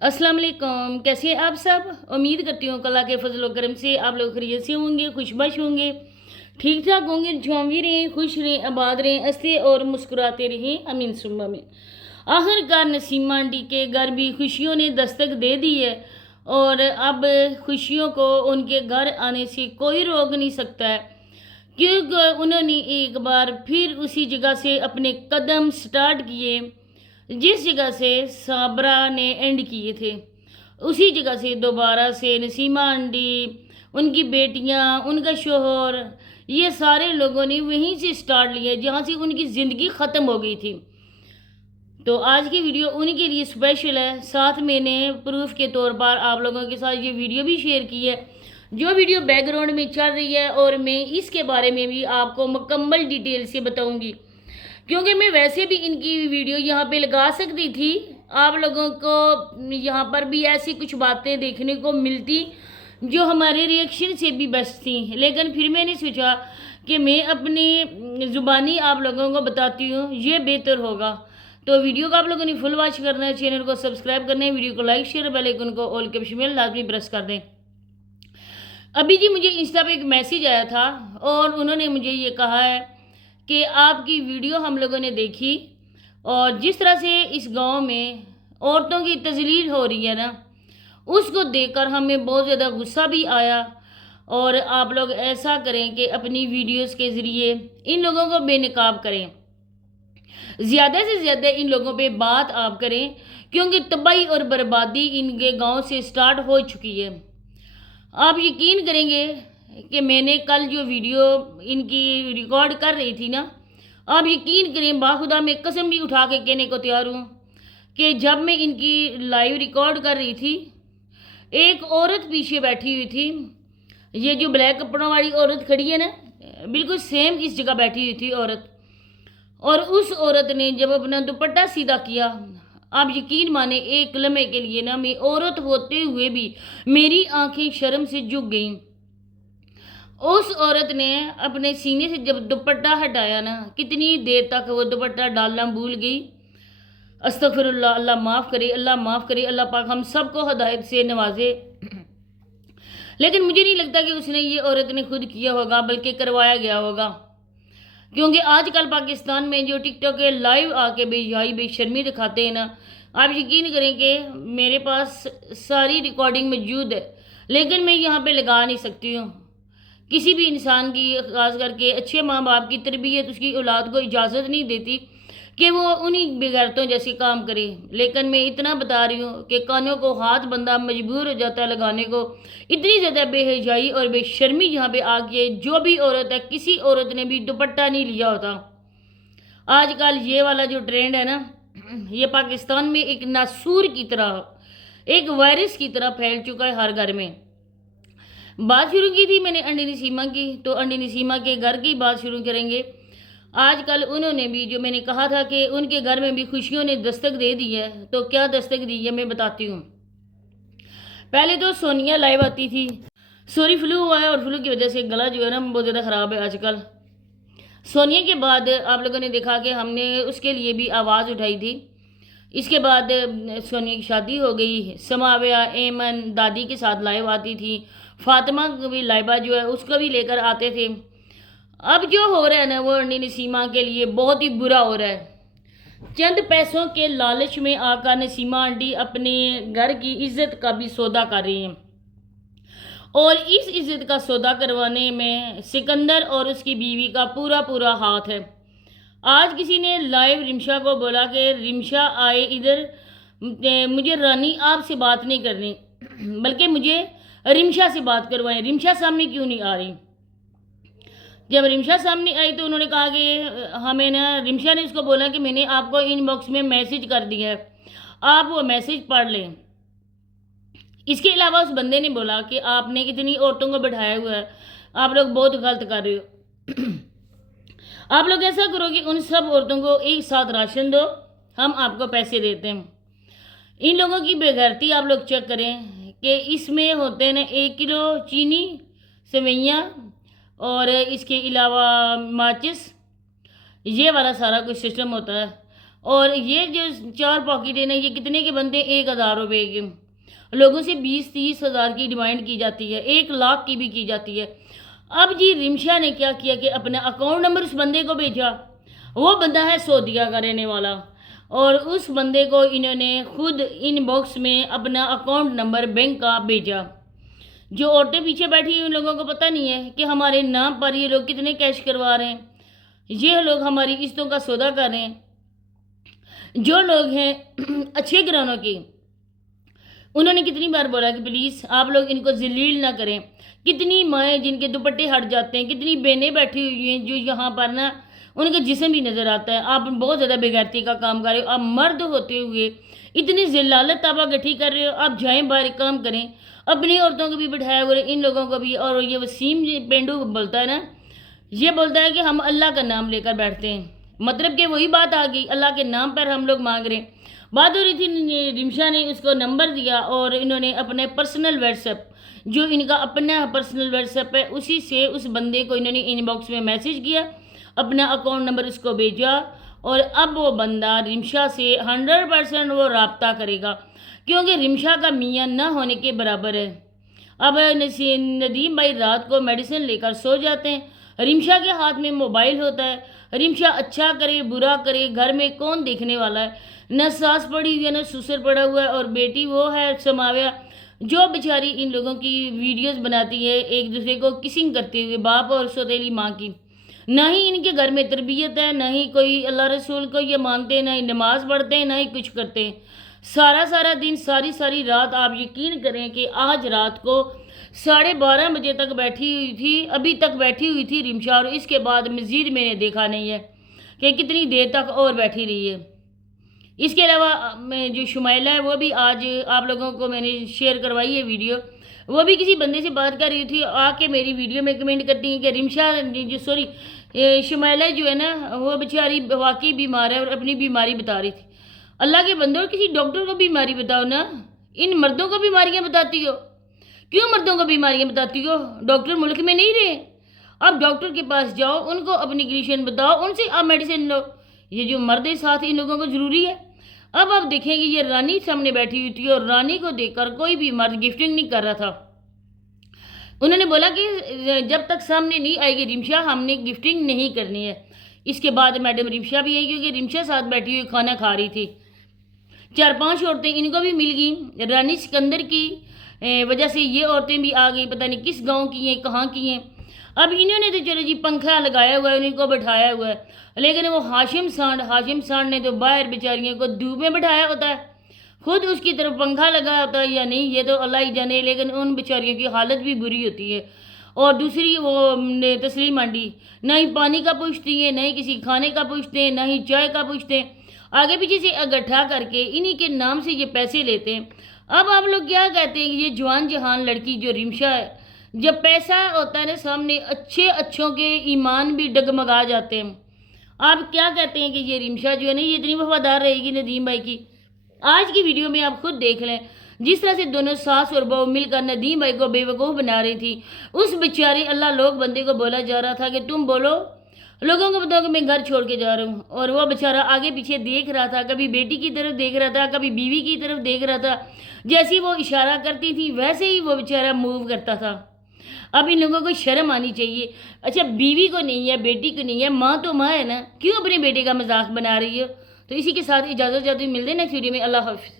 अस्सलाम वालेकुम। कैसे हैं आप सब? उम्मीद करती हूँ अल्लाह के फजल व करम से आप लोग खैरियत से होंगे, खुशबश होंगे, ठीक ठाक होंगे, झुआवी रहें, खुश रहें, आबाद रहें, हंसते और मुस्कुराते रहें, अमीन सुम्मा अमीन। आखिरकार नसीमा आंटी के घर भी खुशियों ने दस्तक दे दी है और अब खुशियों को उनके घर आने से कोई रोक नहीं सकता है, क्योंकि उन्होंने एक बार फिर उसी जगह से अपने कदम स्टार्ट किए जिस जगह से साबरा ने एंड किए थे। उसी जगह से दोबारा से नसीमा आंटी, उनकी बेटियां, उनका शोहर, ये सारे लोगों ने वहीं से स्टार्ट लिया जहाँ से उनकी ज़िंदगी ख़त्म हो गई थी। तो आज की वीडियो उनके लिए स्पेशल है। साथ मैंने प्रूफ के तौर पर आप लोगों के साथ ये वीडियो भी शेयर की है, जो वीडियो बैकग्राउंड में चल रही है, और मैं इसके बारे में भी आपको मुकम्मल डिटेल से बताऊंगी, क्योंकि मैं वैसे भी इनकी वीडियो यहाँ पे लगा सकती थी। आप लोगों को यहाँ पर भी ऐसी कुछ बातें देखने को मिलती जो हमारे रिएक्शन से भी बेस्ट थी, लेकिन फिर मैंने सोचा कि मैं अपनी ज़ुबानी आप लोगों को बताती हूँ, ये बेहतर होगा। तो वीडियो को आप लोगों ने फुल वॉच करना है, चैनल को सब्सक्राइब करना है, वीडियो को लाइक शेयर, बेल आइकन को ऑल के ऑप्शन में लाजमी प्रेस कर दें। अभी जी मुझे इंस्टा पे एक मैसेज आया था और उन्होंने मुझे ये कहा है कि आपकी वीडियो हम लोगों ने देखी और जिस तरह से इस गांव में औरतों की तजलील हो रही है ना, उसको देखकर हमें बहुत ज़्यादा गुस्सा भी आया। और आप लोग ऐसा करें कि अपनी वीडियोस के ज़रिए इन लोगों को बेनकाब करें, ज़्यादा से ज़्यादा इन लोगों पे बात आप करें, क्योंकि तबाही और बर्बादी इनके गांव से स्टार्ट हो चुकी है। आप यकीन करेंगे कि मैंने कल जो वीडियो इनकी रिकॉर्ड कर रही थी ना, आप यकीन करें, बाखुदा मैं कसम भी उठा के कहने को तैयार हूँ कि जब मैं इनकी लाइव रिकॉर्ड कर रही थी, एक औरत पीछे बैठी हुई थी। ये जो ब्लैक कपड़ों वाली औरत खड़ी है ना, बिल्कुल सेम इस जगह बैठी हुई थी औरत। और उस औरत ने जब अपना दुपट्टा सीधा किया, आप यकीन माने एक लम्हे के लिए ना, मैं औरत होते हुए भी मेरी आंखें शर्म से झुक गईं। उस औरत ने अपने सीने से जब दुपट्टा हटाया ना, कितनी देर तक वो दुपट्टा डालना भूल गई। अस्तगफिरुल्लाह, अल्लाह माफ़ करे, अल्लाह माफ़ करे, अल्लाह पाक हम सबको हदायत से नवाजे। लेकिन मुझे नहीं लगता कि उसने ये औरत ने खुद किया होगा, बल्कि करवाया गया होगा, क्योंकि आजकल पाकिस्तान में जो टिकटॉक के लाइव आके बेहयाई बेशर्मी दिखाते हैं ना, आप यकीन करें कि मेरे पास सारी रिकॉर्डिंग मौजूद है, लेकिन मैं यहाँ पे लगा नहीं सकती हूँ। किसी भी इंसान की, खास करके अच्छे माँ बाप की तरबियत उसकी औलाद को इजाज़त नहीं देती कि वो उन्हीं बेगैरतों जैसे काम करे। लेकिन मैं इतना बता रही हूँ कि कानों को हाथ बंदा मजबूर हो जाता है लगाने को। इतनी ज़्यादा बेहयाई और बेशर्मी यहाँ पे आ गई है। जो भी औरत है, किसी औरत ने भी दुपट्टा नहीं लिया होता। आजकल ये वाला जो ट्रेंड है ना, ये पाकिस्तान में एक नासूर की तरह, एक वायरस की तरह फैल चुका है हर घर में। बात शुरू की थी मैंने अंडी नसीमा की, तो अंडी नसीमा के घर की बात शुरू करेंगे। आजकल उन्होंने भी, जो मैंने कहा था कि उनके घर में भी खुशियों ने दस्तक दे दी है, तो क्या दस्तक दी है मैं बताती हूँ। पहले तो सोनिया लाइव आती थी। सॉरी, फ्लू हुआ है और फ्लू की वजह से गला जो है ना बहुत ज़्यादा ख़राब है आजकल। सोनिया के बाद आप लोगों ने देखा कि हमने उसके लिए भी आवाज़ उठाई थी। इसके बाद सोनिया की शादी हो गई। समाविया एमन दादी के साथ लाइव आती थी। फातिमा भी लाइबा जो है उसको भी लेकर आते थे। अब जो हो रहा है ना, वो अंडी नसीमा के लिए बहुत ही बुरा हो रहा है। चंद पैसों के लालच में आकर नसीमा आंटी अपने घर की इज्जत का भी सौदा कर रही हैं, और इस इज्जत का सौदा करवाने में सिकंदर और उसकी बीवी का पूरा पूरा हाथ है। आज किसी ने लाइव रिमशा को बोला कि रिमशा आए इधर, मुझे रानी आपसे बात नहीं करनी, बल्कि मुझे रिमशा से बात करवाएं। रिमशा सामने क्यों नहीं आ रही? जब रिमशा सामने आई तो उन्होंने कहा कि हमें ना, रिमशा ने उसको बोला कि मैंने आपको इनबॉक्स में मैसेज कर दिया है, आप वो मैसेज पढ़ लें। इसके अलावा उस बंदे ने बोला कि आपने इतनी औरतों को बैठाया हुआ है, आप लोग बहुत गलत कर रहे हो। आप लोग ऐसा करो कि उन सब औरतों को एक साथ राशन दो, हम आपको पैसे देते हैं। इन लोगों की बेगैरती आप लोग चेक करें कि इसमें होते हैं 1 किलो चीनी, सेवइयाँ और इसके अलावा माचिस, ये वाला सारा कुछ सिस्टम होता है। اور یہ جو 4 پاکٹیں نا یہ کتنے کے بنتے ہیں؟ 1000 روپے کے. لوگوں سے 20-30 ہزار کی ڈیمانڈ کی جاتی ہے، 1 لاکھ کی بھی کی جاتی ہے. اب جی رمشا نے کیا کیا کہ اپنا اکاؤنٹ نمبر اس بندے کو بھیجا. وہ بندہ ہے سعودیہ کا رہنے والا، اور اس بندے کو انہوں نے خود ان باکس میں اپنا اکاؤنٹ نمبر بینک کا بھیجا. جو عورتیں پیچھے بیٹھی ہوئی ان لوگوں کو پتہ نہیں ہے کہ ہمارے نام پر یہ لوگ کتنے کیش کروا رہے ہیں، یہ لوگ ہماری قسطوں کا سودا کر رہے ہیں. جو لوگ ہیں اچھے گھرانوں کے، انہوں نے کتنی بار بولا کہ پلیز آپ لوگ ان کو ذلیل نہ کریں. کتنی مائیں جن کے دوپٹے ہٹ جاتے ہیں، کتنی بہنیں بیٹھی ہوئی ہیں جو یہاں پر نا ان کا جسم بھی نظر آتا ہے. آپ بہت زیادہ بےغیرتی کا کام کر رہے ہو. آپ مرد ہوتے ہوئے اتنی ذلالت آپ گٹھی کر رہے ہو. آپ جائیں باہر کام کریں. اپنی عورتوں کو بھی بٹھایا ہوا ان لوگوں کو بھی. اور یہ وسیم پینڈو بولتا ہے نا، یہ بولتا ہے کہ ہم اللہ کا نام لے کر بیٹھتے ہیں. مطلب کہ وہی بات آ گئی، اللہ کے نام پر ہم لوگ مانگ رہے ہیں. بات ہو رہی تھی، رمشا نے اس کو نمبر دیا اور انہوں نے اپنے پرسنل واٹس ایپ، جو ان کا اپنا پرسنل واٹس ایپ ہے، اسی سے اس بندے کو انہوں نے ان باکس میں میسج کیا، اپنا اکاؤنٹ نمبر اس کو بھیجا. اور اب وہ بندہ رمشا سے 100% وہ رابطہ کرے گا، کیونکہ رمشا کا میاں نہ ہونے کے برابر ہے. اب ندیم بھائی رات کو میڈیسن لے کر سو جاتے ہیں. رمشا کے ہاتھ میں موبائل ہوتا ہے. رمشا اچھا کرے برا کرے گھر میں کون دیکھنے والا ہے؟ نہ ساس پڑی ہوئی ہے، نہ سسر پڑا ہوا ہے، اور بیٹی وہ ہے سماویا جو بیچاری ان لوگوں کی ویڈیوز بناتی ہے ایک دوسرے کو کسنگ کرتے ہوئے، باپ اور سوتیلی ماں کی. نہ ہی ان کے گھر میں تربیت ہے، نہ ہی کوئی اللہ رسول کو یہ مانتے ہیں، نہ ہی نماز پڑھتے ہیں، نہ ہی کچھ کرتے ہیں. سارا دن ساری رات آپ یقین کریں کہ آج رات کو 12:30 بجے تک بیٹھی ہوئی تھی، ابھی تک بیٹھی ہوئی تھی رمشا. اور اس کے بعد مزید میں نے دیکھا نہیں ہے کہ کتنی دیر تک اور بیٹھی رہی ہے. اس کے علاوہ جو شمائلہ ہے وہ بھی آج آپ لوگوں کو میں نے شیئر کروائی ہے ویڈیو. وہ بھی کسی بندے سے بات کر رہی تھی، آ کے میری ویڈیو میں کمنٹ کرتی ہیں کہ رمشا شمائلہ جو ہے نا وہ بیچاری واقعی بیمار ہے اور اپنی بیماری بتا رہی تھی. اللہ کے بندوں، کسی ڈاکٹر کو بیماری بتاؤ نا. ان مردوں کو بیماریاں بتاتی ہو؟ کیوں مردوں کو بیماریاں بتاتی ہو؟ ڈاکٹر ملک میں نہیں رہے؟ اب ڈاکٹر کے پاس جاؤ، ان کو اپنی کنڈیشن بتاؤ، ان سے آپ میڈیسن لو. یہ جو مرد ساتھ ان لوگوں کو ضروری ہے. اب آپ دیکھیں کہ یہ رانی سامنے بیٹھی ہوئی تھی اور رانی کو دیکھ کر کوئی بھی مرد گفٹنگ نہیں کر رہا تھا. انہوں نے بولا کہ جب تک سامنے نہیں آئے گی رمشا ہم نے گفٹنگ نہیں کرنی ہے. اس کے بعد میڈم رمشا بھی آئی، کیونکہ رمشا ساتھ بیٹھی ہوئی کھانا کھا رہی تھی. 4-5 عورتیں ان کو بھی مل گئیں. رانی سکندر کی وجہ سے یہ عورتیں بھی آ گئیں، پتہ نہیں کس گاؤں کی ہیں، کہاں کی ہیں. اب انہوں نے تو چلو جی پنکھا لگایا ہوا ہے، انہیں کو بٹھایا ہوا ہے، لیکن وہ ہاشم سانڈ نے تو باہر بیچاریوں کو دھوپ میں بٹھایا ہوتا ہے. خود اس کی طرف پنکھا لگا ہوتا ہے یا نہیں یہ تو اللہ ہی جانے، لیکن ان بیچاریوں کی حالت بھی بری ہوتی ہے. اور دوسری وہ تسلیم آنٹی نہ ہی پانی کا پوچھتی ہیں، نہ ہی کسی کھانے کا پوچھتے ہیں، نہ ہی چائے کا پوچھتے ہیں. آگے پیچھے سے اکٹھا کر کے انہی کے نام سے یہ پیسے لیتے ہیں. اب آپ لوگ کیا کہتے ہیں کہ یہ جوان جہان لڑکی جو رمشا ہے، جب پیسہ ہوتا ہے نا سامنے، اچھوں کے ایمان بھی ڈگمگا جاتے ہیں. آپ کیا کہتے ہیں کہ یہ رمشا جو ہے نا یہ اتنی وفادار رہے گی ندیم بھائی کی؟ آج کی ویڈیو میں آپ خود دیکھ لیں جس طرح سے دونوں ساس اور بہو مل کر ندیم بھائی کو بے وقوف بنا رہی تھی. اس بیچارے اللہ لوگ بندے کو بولا جا رہا تھا کہ تم بولو، لوگوں کو بتاؤ کہ میں گھر چھوڑ کے جا رہا ہوں. اور وہ بیچارہ آگے پیچھے دیکھ رہا تھا، کبھی بیٹی کی طرف دیکھ رہا تھا، کبھی بیوی کی طرف دیکھ رہا تھا. جیسی وہ اشارہ کرتی تھی ویسے ہی وہ بیچارہ موو کرتا تھا. اب ان لوگوں کو شرم آنی چاہیے. اچھا بیوی کو نہیں ہے، بیٹی کو نہیں ہے، ماں تو ماں ہے نا، کیوں اپنے بیٹے کا مذاق بنا رہی ہو؟ تو اسی کے ساتھ اجازت چاہتی ہوں، ملتے ہیں نیکسٹ ویڈیو میں. اللہ حافظ.